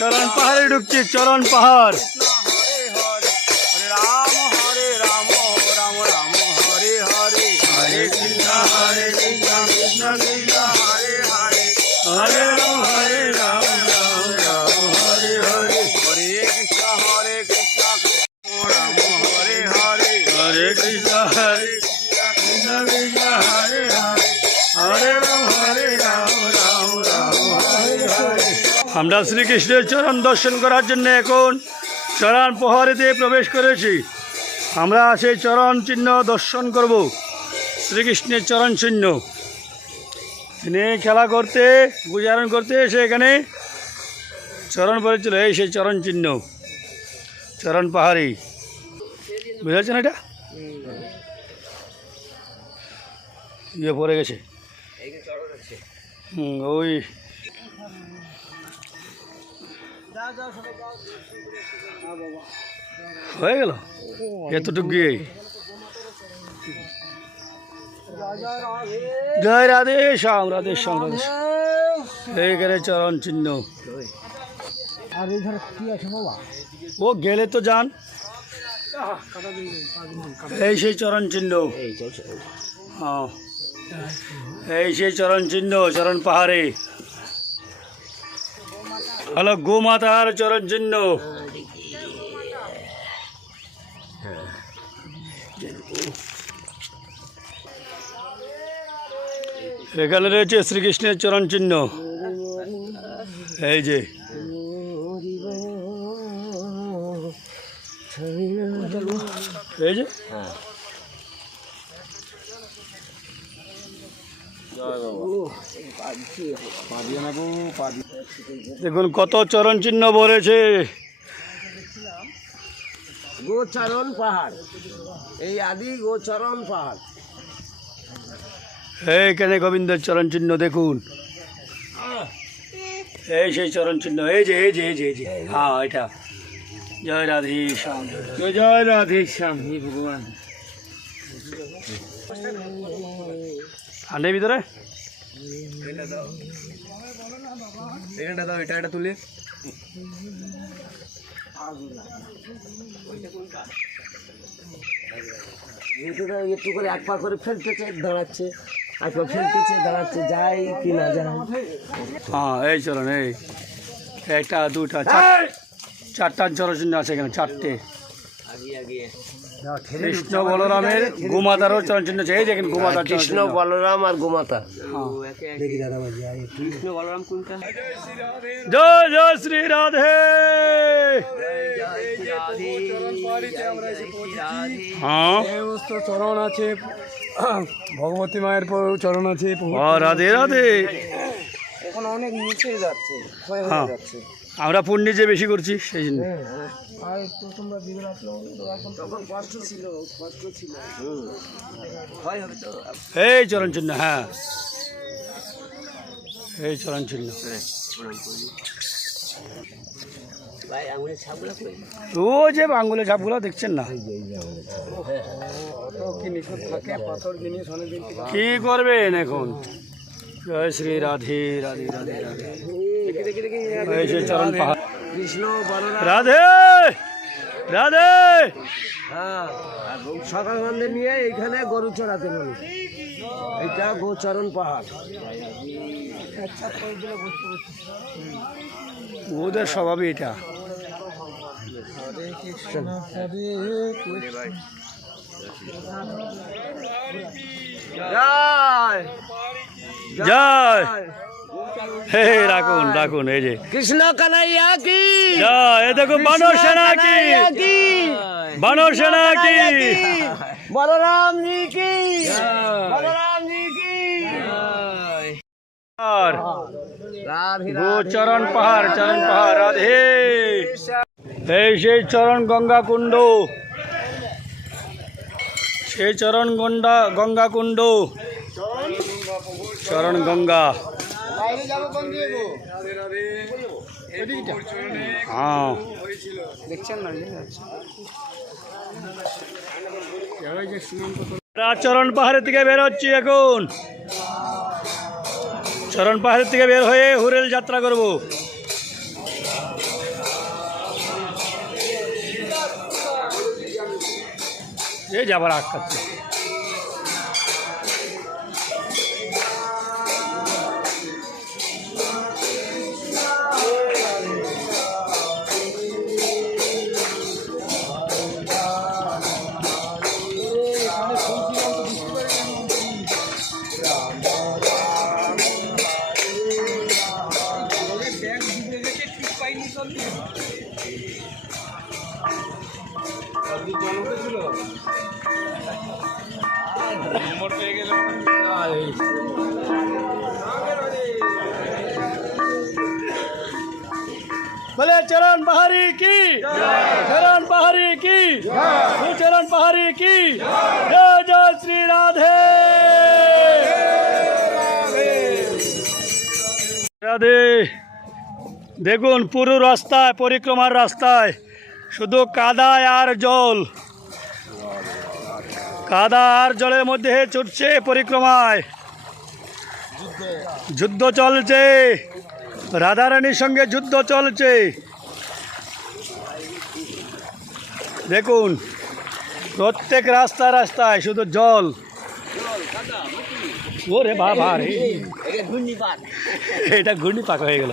চরণ পাহাড়ে ঢুকছি চরণ পাহাড় হরে রাম হরে রাম রাম রাম হরে হরে হরে কৃষ্ণ হরে কৃষ্ণ কৃষ্ণ কৃষ্ণ হরে হরে আমরা শ্রীকৃষ্ণের চরণ দর্শন করার জন্য এখন চরণ প্রহরেতে প্রবেশ করেছি। আমরা সেই চরণ চিহ্ন দর্শন করব। শ্রীকৃষ্ণের চরণ চিহ্ন। তিনি খেলা করতে গুজারণ করতে এসে এখানে চরণ পড়েছিল এই সেই চরণ চিহ্ন চরণ পাহাড়ি বুঝেছেন এটা? ইয়ে পড়ে গেছে। হুম ওই হয়ে গেল? এতটুকু গিয়ে জয় রাধে শ্যাম রাধে শ্যাম রাধে চরণ চিহ্ন। ও গেলে তো যান। এই সেই চরণ চিহ্ন। হ্যাঁ এই সেই চরণ চিহ্ন চরণ পাহাড়ে। হলো গোমাতার চরণ চিহ্ন। এখানে রয়েছে শ্রীকৃষ্ণের চরণ চিহ্ন। এই যে। এই যে। দেখুন কত চরণ চিহ্ন ভরেছে। গোচরণ পাহাড়। এই আদি গোচরণ পাহাড়। এইখানে গোবিন্দের চরণ চিহ্ন দেখুন। এই সেই চরণ চিহ্ন এই যে এই যে এই যে এই যে। হ্যাঁ এটা। জয় রাধে শ্যাম জয় রাধে। শ্যাম হে ভগবান। ঠান্ডার ভিতরে? এখানটা দাও এটা এটা তুলে। একটু করে এক পা করে ফেলতেছে দাঁড়াচ্ছে। এক পা ফেলতেছে দাঁড়াচ্ছে যাই কি না যায় হ্যাঁ এই চরণ এই। একটা দুটা চার চারটা চরণ আছে এখানে চারটে। কৃষ্ণ বলরামের গোমাতারও আছে এই দেখেন গোমাতার কৃষ্ণ বলরাম আর গোমাতা। হ্যাঁ। দেখি দাদা কৃষ্ণ বলরাম কোনটা? জয় জয় শ্রী রাধে। হ্যাঁ। চরণ আছে। ভগবতী মায়ের পর চরণ আছে রাধে রাধে। এখন অনেক নিচে হ্যাঁ। হয়ে। যাচ্ছে। আমরা পুণ্যে যে বেশি করছি সেই জন্য। আর তো তোমরা দিবে রাখল এখন তখন কষ্ট ছিল কষ্ট ছিল। ক্ষয় হবে তো। এই চরণ চিহ্ন হ্যাঁ। এই চরণ চিহ্ন ছাপগুলো ও যে আঙ্গুলে ছাপগুলো দেখছেন না। কত কি করবেন এখন? জয় শ্রী রাধে রাধে রাধে রাধে। দেখি দেখি দেখি। এই চরণ পাহাড়। কৃষ্ণ রাধে! রাধে! হ্যাঁ সকাল নিয়ে এইখানে গরু চড়াতে বলি। এটা গোচরণ পাহাড়। ওদের স্বভাবই এটা। জয়! জয়! রাখুন রাখুন এই যে। কৃষ্ণ কানাইয়া কি? দেখো বানর সেনা কি? বানর সেনা কি? বলরাম জি কি? বলরাম জি কি? গোচরণ পাহাড় চরণ পাহাড় রাধে। এই সেই চরণ গঙ্গা কুণ্ড। সেই চরণ গন্ডা গঙ্গা কুণ্ড। চরণ গঙ্গা। বাইরে কোন দিয়ে গো? হ্যাঁ। দেখছেন না চরণ পাহাড়ের থেকে বের হচ্ছি এখন। চরণ পাহাড়ের থেকে বের হয়ে হুরেল যাত্রা করব। এই যাবার আগ আবার আগ খাচ্ছে বলে চরণ পাহাড়ি কি চরণ পাহাড়ি কি চরণ পাহাড়ি কি জয় জয় শ্রী রাধে রাধে দেখুন পুরো রাস্তায় পরিক্রমার রাস্তায়। শুধু কাদায় আর জল। কাদা আর জলের মধ্যে ছুটছে পরিক্রমায়। যুদ্ধ চলছে। রাধারানীর সঙ্গে যুদ্ধ চলছে। দেখুন প্রত্যেক রাস্তা রাস্তায় শুধু জল। ওরে বাবা রে। এটা ঘূর্ণি পাক হয়ে গেল।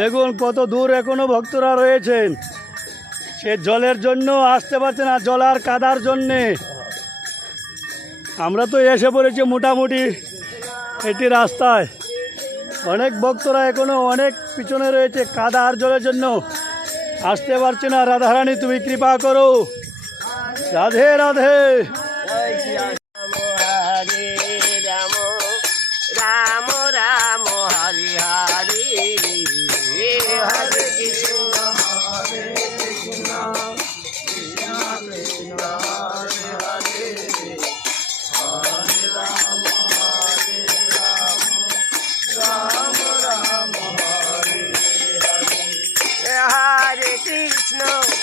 দেখুন কত দূর এখনও ভক্তরা রয়েছেন। সে জলের জন্য আসতে পারছে না, জল আর কাদার জন্যে। আমরা তো এসে পড়েছি মোটামুটি এটি রাস্তায়। অনেক ভক্তরা এখনও অনেক পিছনে রয়েছে কাদা আর জলের জন্য। আসতে পারছে না। রাধারানী, তুমি কৃপা করো। রাধে রাধে।